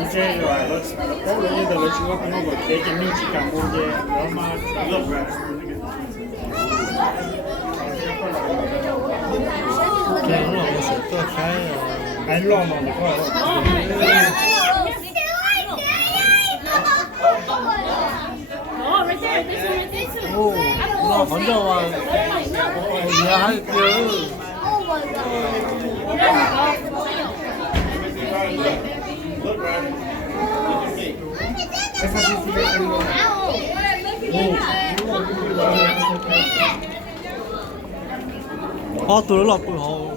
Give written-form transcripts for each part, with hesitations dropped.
Mangiare poi lo ci va comunque che mi ci cambiare ma cái nó sẽ có cái lo mà được không? Nó còn đâu à? Nhà hay chưa? tôi nó lọt bụi hồ.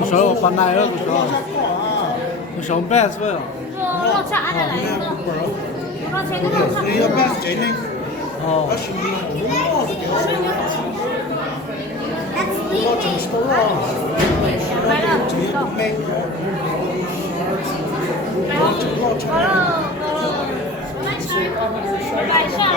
Tôi sợ phần này đó, tôi sợ best vậy. 이거 베스트 제일 Hello.